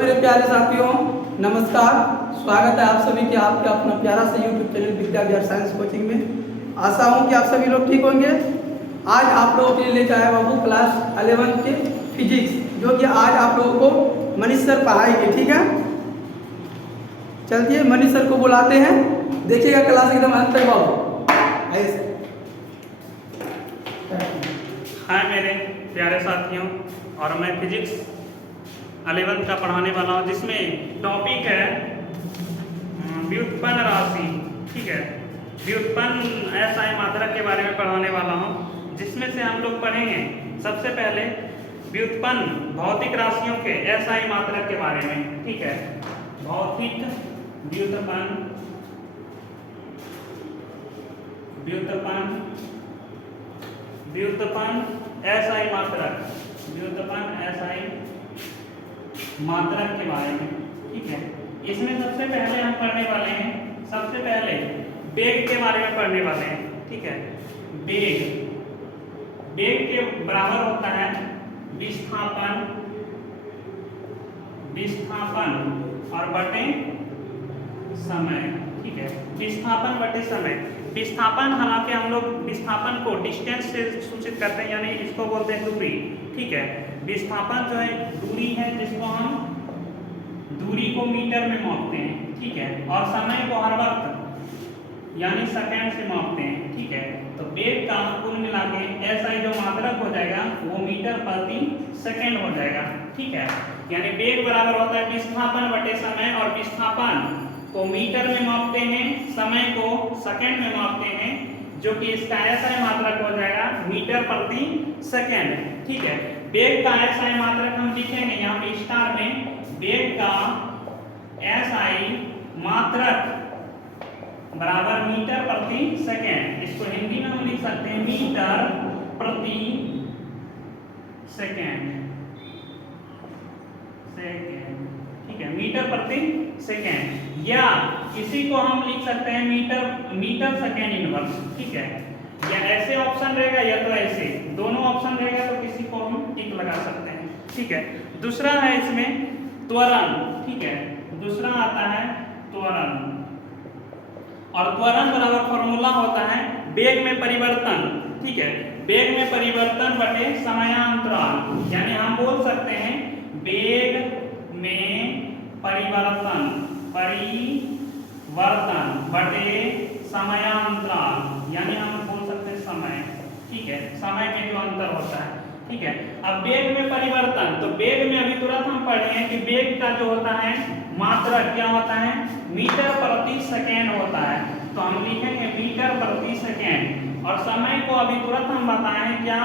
मेरे प्यारे साथियों, नमस्कार। स्वागत है आप सभी के आपके अपना प्यारा सा YouTube channel Vidya Vihar science coaching में। आशा हूँ कि आप सभी लोग ठीक होंगे। आज आप लोगों के लिए लेकर आया बाबू क्लास 11 के फिजिक्स, जो कि आज आप लोगों को मनीष सर पढ़ाएंगे। ठीक है, चलिए मनीष सर को बुलाते हैं। देखिएगा क्लास एकदम अंत तक बाबू। ऐसे हाय मेरे प्यारे साथियों, और मैं फिजिक्स 11 का पढ़ाने वाला हूँ, जिसमें टॉपिक है व्युत्पन्न राशि। ठीक है, व्युत्पन्न एसआई मात्रक के बारे में पढ़ाने वाला हूँ, जिसमें से हम लोग पढ़ेंगे सबसे पहले व्युत्पन्न भौतिक राशियों के एसआई मात्रक के बारे में। ठीक है, भौतिक व्युत्पन्न एसआई मात्रक के बारे में। ठीक है, इसमें सबसे पहले हम पढ़ने वाले हैं, सबसे पहले वेग के बारे में पढ़ने वाले हैं। ठीक है, वेग के बराबर होता है विस्थापन और बटे समय। ठीक है, विस्थापन बटे समय। विस्थापन, हालांकि हम लोग विस्थापन को डिस्टेंस से सूचित करते हैं, यानी इसको बोलते हैं दूरी। ठीक है, विस्थापन जो है दूरी है, जिसको हम दूरी को मीटर में मापते हैं। ठीक है, और समय को हर वक्त यानी सेकंड से मापते हैं। ठीक है, तो वेग का कुल मिला के एसआई जो मात्रक हो जाएगा वो मीटर प्रति सेकंड हो जाएगा। ठीक है, यानी वेग बराबर होता है विस्थापन बटे समय, और विस्थापन को मीटर में मापते हैं, समय को सेकंड में मापते हैं, जो कि इसका एसआई मात्रक हो जाएगा मीटर प्रति सेकंड। ठीक है, वेग का एसआई मात्रक हम लिखेंगे यहाँ पे स्टार में। वेग का एसआई मात्रक बराबर मीटर प्रति सेकंड। इसको हिंदी में हम लिख सकते हैं मीटर प्रति सेकंड। ठीक है, मीटर प्रति सेकंड, या इसी को हम लिख सकते हैं मीटर सेकंड इनवर्स। ठीक है, या ऐसे ऑप्शन रहेगा या तो ऐसे, दोनों ऑप्शन रहेगा तो किसी को हम टिक लगा सकते हैं। ठीक है, दूसरा है इसमें त्वरण। ठीक है, दूसरा आता है त्वरण, और त्वरण बराबर फॉर्मूला होता है वेग में परिवर्तन। ठीक है, वेग में परिवर्तन बटे समयांतराल, यानी हम बोल सकते हैं वेग में परिवर्तन बटे समयांतराल, यानी हम बोल सकते हैं समय। ठीक है, समय में जो अंतर होता है। ठीक है, अब वेग में परिवर्तन, तो वेग में अभी तुरंत हम पढ़े हैं कि वेग का जो होता है मात्रक क्या होता है, मीटर प्रति सेकेंड होता है। तो हम लिखेंगे मीटर प्रति सेकेंड, और समय को अभी तुरंत हम बताए हैं क्या,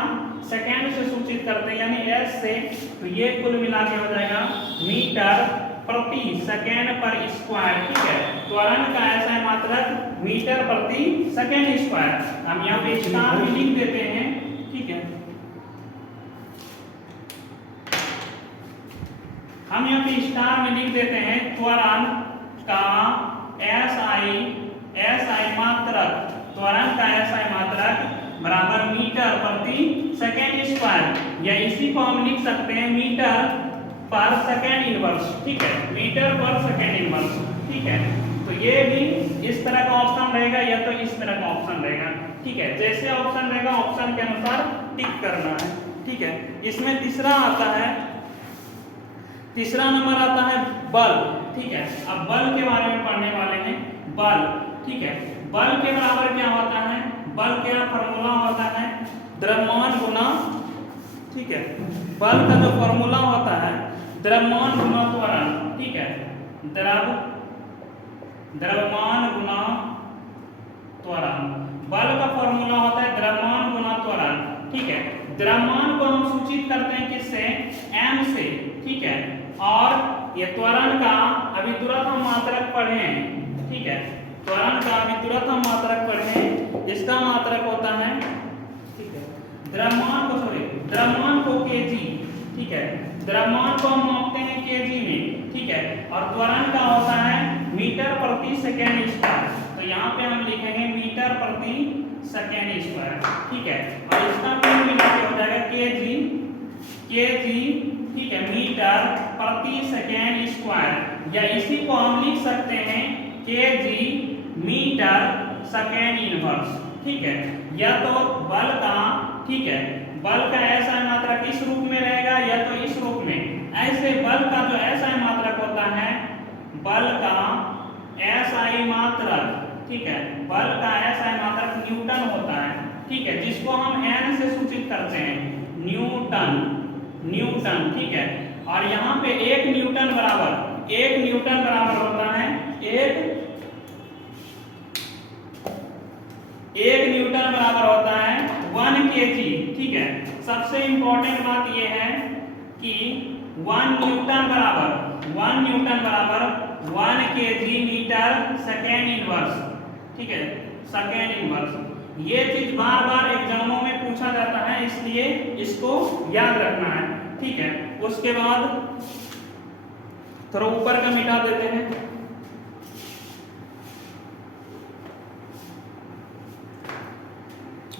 सेकेंड से सूचित करते हैं, यानी एस से। तो ये कुल मिला के हो जाएगा मीटर प्रति सेकेंड पर स्क्वायर। ठीक है, त्वरण का ऐसा मात्रक मीटर प्रति सेकेंड स्क्वायर। हम यहाँ पे स्टार भी लिख देते हैं। ठीक है, हम यहाँ पे स्टार में लिख देते हैं त्वरण का एसआई मात्रक, त्वरण का एसआई मात्रक बराबर मीटर प्रति सेकेंड स्क्वायर, या इसी को हम लिख सकते हैं मीटर पर सेकेंड इनवर्स। ठीक है, मीटर पर सेकेंड इनवर्स। ठीक है, तो ये भी इस तरह का ऑप्शन रहेगा या तो इस तरह का ऑप्शन रहेगा। ठीक है, जैसे ऑप्शन रहेगा ऑप्शन के अनुसार टिक करना है। ठीक है, इसमें तीसरा आता है, तीसरा नंबर आता है बल। ठीक है, अब बल के बारे में पढ़ने वाले हैं। बल, ठीक है, बल के बराबर क्या होता है, बल का फॉर्मूला होता है द्रव्यमान गुना, ठीक है, बल का जो फॉर्मूला होता है द्रव्यमान गुना त्वरण। ठीक है, द्रव्यमान गुना त्वरण, बल का फॉर्मूला होता है द्रव्यमान गुना त्वरण। ठीक है, द्रव्यमान को हम सूचित करते हैं किससे, m से। ठीक है, और ये त्वरण का अभी तुरंत हम मात्रक पढ़े हैं। ठीक है, त्वरण का अभी तुरंत हम मात्रक पढ़े हैं, इसका मात्रक होता है, ठीक है, द्रव्यमान को kg। ठीक है, द्रव्यमान को हम मापते हैं kg में। ठीक है, और त्वरण का होता है मीटर प्रति सेकेंड स्क्वायर। तो यहाँ पे हम लिखेंगे मीटर प्रति सेकेंड स्क्वायर। ठीक है, और इसका कुल मिला के हो जाएगा kg। ठीक है, मीटर प्रति सेकेंड स्क्वायर, या इसी को हम लिख सकते हैं kg मीटर सेकेंड इनवर्स। ठीक है, या तो बल का, ठीक है, बल का SI मात्रक इस रूप में रहेगा या तो इस रूप में। ऐसे बल का जो SI मात्रक होता है, बल का SI मात्रक, ठीक है, बल का SI मात्रक न्यूटन होता है। ठीक है, जिसको हम N से सूचित करते हैं, न्यूटन, न्यूटन। ठीक है, और यहाँ पे 1 न्यूटन बराबर, 1 न्यूटन बराबर होता है 1 न्यूटन बराबर होता है 1 kg। ठीक है, सबसे इंपॉर्टेंट बात यह है कि 1 न्यूटन बराबर 1 kg मीटर सेकेंड इनवर्स। ठीक है, सेकेंड इनवर्स, ये चीज बार बार एग्जामों में पूछा जाता है, इसलिए इसको याद रखना है। ठीक है, उसके बाद थोड़ा ऊपर का मिटा देते हैं।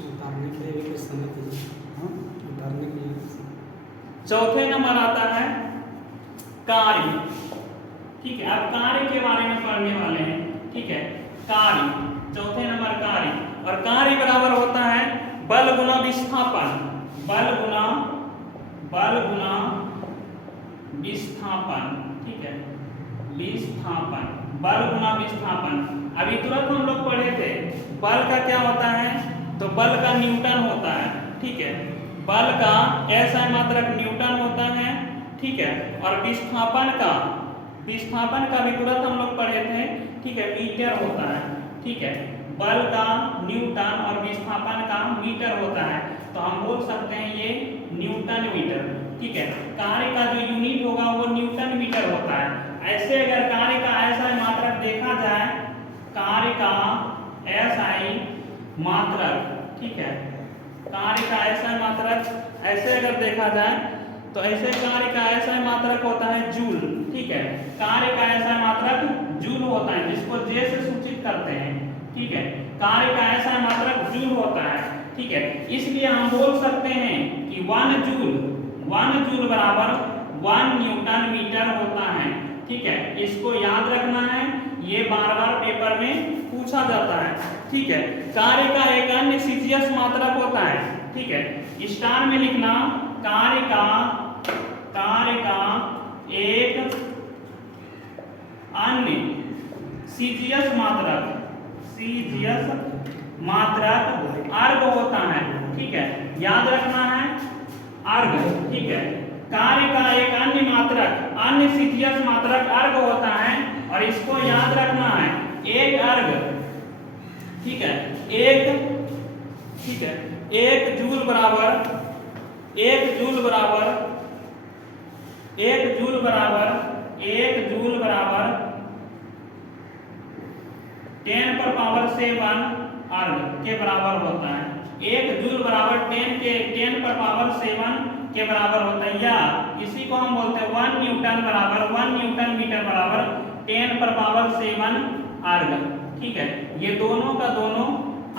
उतारने के लिए भी कुछ समय दीजिए। हाँ, उतारने के लिए। चौथे नंबर आता है कार्य। ठीक है, अब कार्य के बारे में पढ़ने वाले हैं। ठीक है, कार्य, चौथे नंबर कार्य, और कार्य बराबर होता है बल गुना विस्थापन, बल गुना विस्थापन। ठीक है, विस्थापन, बल गुना विस्थापन। अभी तुरंत हम लोग पढ़े थे बल का क्या होता है, तो बल का न्यूटन होता है। ठीक है, बल का SI मात्रक न्यूटन होता है। ठीक है, और विस्थापन का भी तुरंत हम लोग पढ़े थे। ठीक है, मीटर होता है। ठीक है, बल का न्यूटन और विस्थापन का मीटर होता है, तो हम बोल सकते हैं ये न्यूटन मीटर। ठीक है, कार्य का जो यूनिट होगा वो न्यूटन मीटर होता है। ऐसे अगर कार्य का SI मात्रक देखा जाए, कार्य का SI मात्रक, ठीक है, कार्य का SI मात्रक ऐसे अगर देखा जाए तो ऐसे कार्य का SI मात्रक होता है जूल। ठीक है, कार्य का SI मात्रक जूल होता है, जिसको J से सूचित करते हैं। ठीक है, कार्य का SI मात्रक जूल होता है। ठीक है, इसलिए हम बोल सकते हैं कि 1 जूल बराबर 1 न्यूटन मीटर होता है। ठीक है, इसको याद रखना है, ये बार बार पेपर में पूछा जाता है। ठीक है, कार्य का एक अन्य CGS मात्रक होता है। ठीक है, स्टार में लिखना, कार्य का एक अन्य CGS मात्रक अर्ग होता है। ठीक है, याद रखना है, अर्ग। ठीक है, कार्य का एक अन्य CGS मात्रक अर्ग होता है, और इसको याद रखना है, एक अर्ग। ठीक है, एक जूल बराबर 10⁻⁷ अर्ग के बराबर होता है। 1 जूल बराबर 10⁻⁷ के बराबर होता है, या इसी को हम बोलते हैं 1 न्यूटन मीटर बराबर 10⁻⁷ अर्ग। ठीक है, ये दोनों का दोनों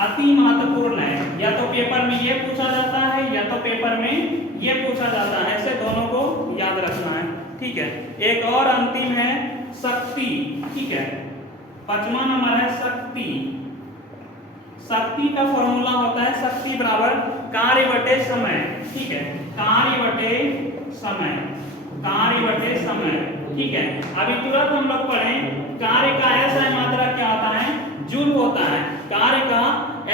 अति महत्वपूर्ण है, या तो पेपर में ये पूछा जाता है या तो पेपर में ये पूछा जाता है, ऐसे दोनों को याद रखना है। ठीक है, एक और अंतिम है शक्ति। ठीक है, 5वां नंबर है शक्ति। शक्ति का फॉर्मूला होता है शक्ति बराबर कार्य बटे समय। ठीक है, कार्य बटे समय। ठीक है, अभी तुरंत हम लोग पढ़ें, कार्य का SI मात्रक क्या होता है, जूल होता है। कार्य का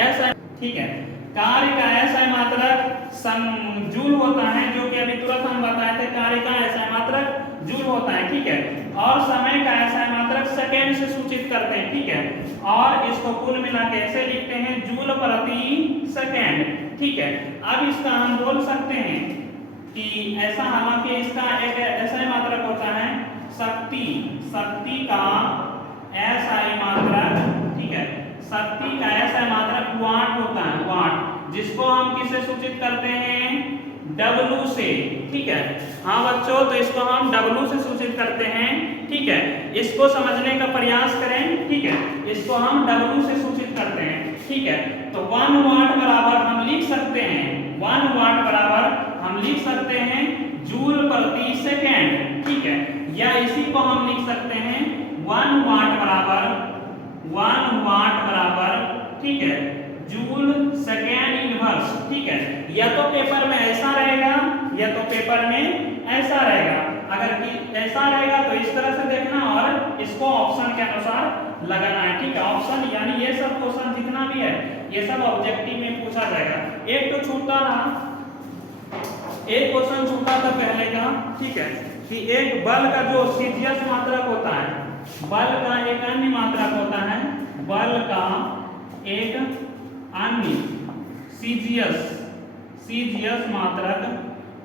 SI, ठीक है, कार्य का SI मात्रक जूल होता है, जो कि अभी तुरंत हम बताए थे, कार्य का SI मात्रक जूल होता है। ठीक है, और समय का SI मात्रक सेकेंड से सूचित करते हैं। ठीक है, और इसको कुल मिला के ऐसे लिखते हैं, जूल प्रति सेकेंड। ठीक है, अब इसका हम बोल सकते हैं कि ऐसा, हालांकि इसका एक SI मात्रक होता है शक्ति का SI मात्रक। ठीक है, शक्ति का SI मात्रक वाट होता है, वाट, जिसको हम किससे सूचित करते हैं, W से। ठीक है, हाँ बच्चों, तो इसको हम W से सूचित करते हैं। ठीक है, इसको समझने का प्रयास करें। ठीक है, इसको हम W से सूचित करते हैं। ठीक है, तो 1 वाट बराबर हम लिख सकते हैं, 1 वाट बराबर हम लिख सकते हैं जूल प्रति सेकेंड। ठीक है, या इसी को हम लिख सकते हैं 1 वाट बराबर ठीक है जूल सेकेंड इनवर्स। ठीक है, या तो पेपर में ऐसा रहेगा या तो पेपर में ऐसा रहेगा। अगर कि ऐसा रहेगा तो इस तरह से देखना और इसको ऑप्शन के अनुसार लगाना है। ठीक है, ऑप्शन यानी ये सब क्वेश्चन जितना भी है ये सब ऑब्जेक्टिव में पूछा जाएगा। एक तो छूटा रहा, एक क्वेश्चन छूटा था पहले का। ठीक है, कि एक बल का जो सीजीएस मात्रक होता है, बल का एक अन्य मात्रक होता है, बल का एक अन्य सीजीएस मात्रक।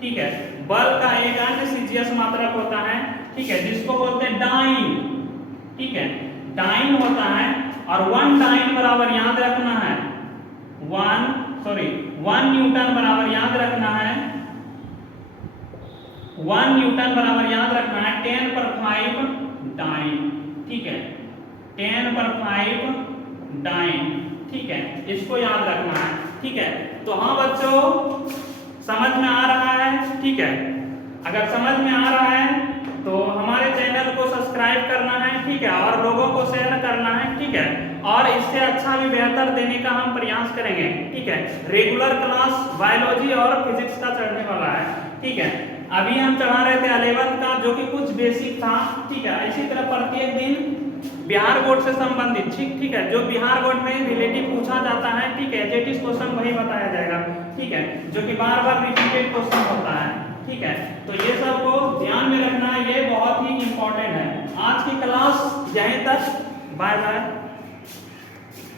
ठीक है, बल का एक अन्य सीजीएस मात्रक होता है। ठीक है, जिसको बोलते हैं डाइन। ठीक है, डाइन होता है और 1 डाइन बराबर याद रखना है 1 न्यूटन बराबर याद रखना है 1 न्यूटन बराबर याद रखना है 10 पर 5 डाइन। ठीक है, 10 पर 5 डाइन। ठीक है, इसको याद रखना है। ठीक है, तो हाँ बच्चों समझ में आ रहा है। ठीक है, अगर समझ में आ रहा है तो हमारे चैनल को सब्सक्राइब करना है। ठीक है, और लोगों को शेयर करना है। ठीक है, और इससे अच्छा भी बेहतर देने का हम प्रयास करेंगे। ठीक है, रेगुलर क्लास बायोलॉजी और फिजिक्स का चढ़ने वाला है। ठीक है, अभी हम चढ़ा रहे थे 11th का जो कि कुछ बेसिक था। ठीक है, इसी तरह प्रत्येक दिन बिहार बोर्ड से संबंधित ठीक है जो बिहार बोर्ड में रिलेटिव पूछा जाता है। ठीक है, जेटीस क्वेश्चन वही बताया जाएगा। ठीक है, जो कि बार बार रिपीटेड क्वेश्चन होता है। ठीक है, तो ये सब को ध्यान में रखना, ये बहुत ही इंपॉर्टेंट है। आज की क्लास यहीं तक, बाय बाय।